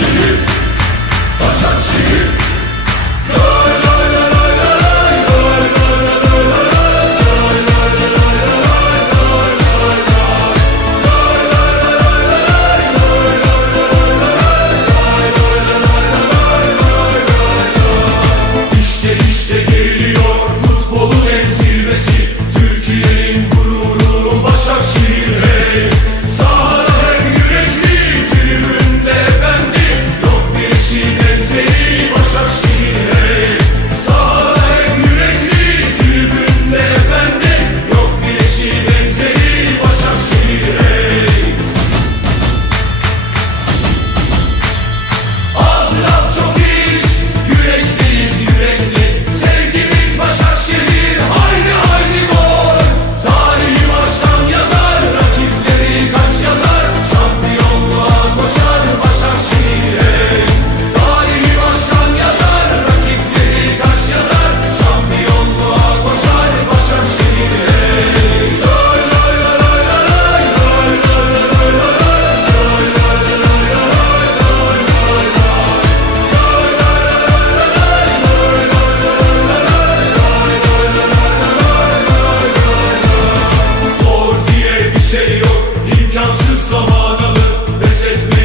şehir, taşan şehir. Lay lay İşte işte geliyor futbolun en analı, pes etme.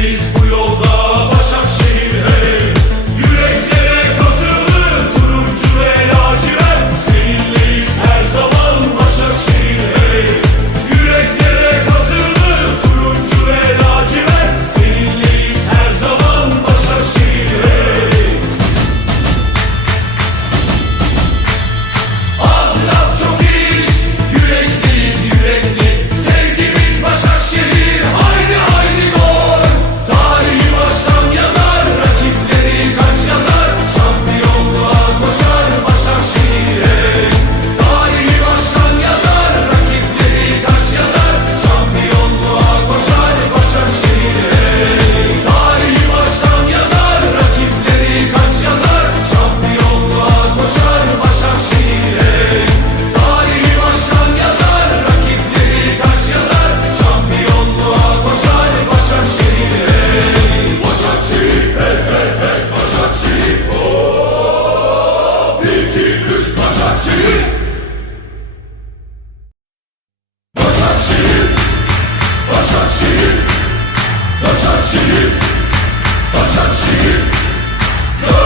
Taşan şehir Taşan şehir Taşan şehir.